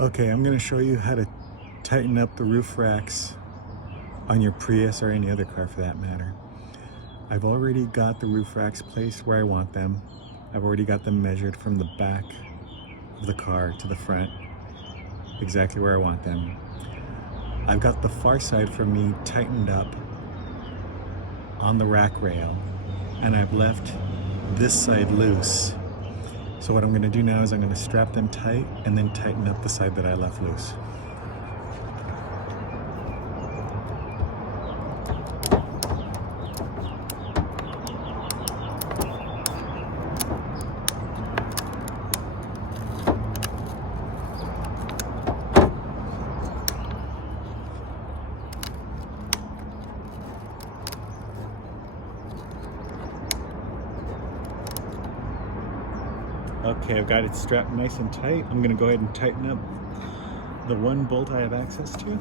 Okay, I'm going to show you how to tighten up the roof racks on your Prius or any other car for that matter. I've already got the roof racks placed where I want them. I've already got them measured from the back of the car to the front, exactly where I want them. I've got the far side from me tightened up on the rack rail, and I've left this side loose. So what I'm going to do now is I'm going to strap them tight and then tighten up the side that I left loose. Okay, I've got it strapped nice and tight. I'm going to go ahead and tighten up the one bolt I have access to.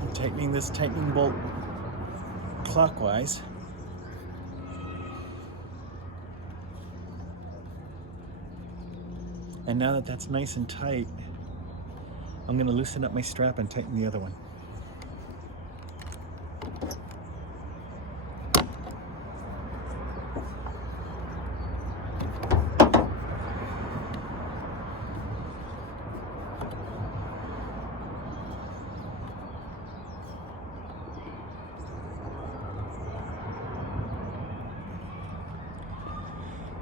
I'm tightening this tightening bolt clockwise. And now that that's nice and tight, I'm going to loosen up my strap and tighten the other one.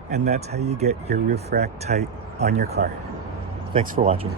And that's how you get your roof rack tight on your car. Thanks for watching.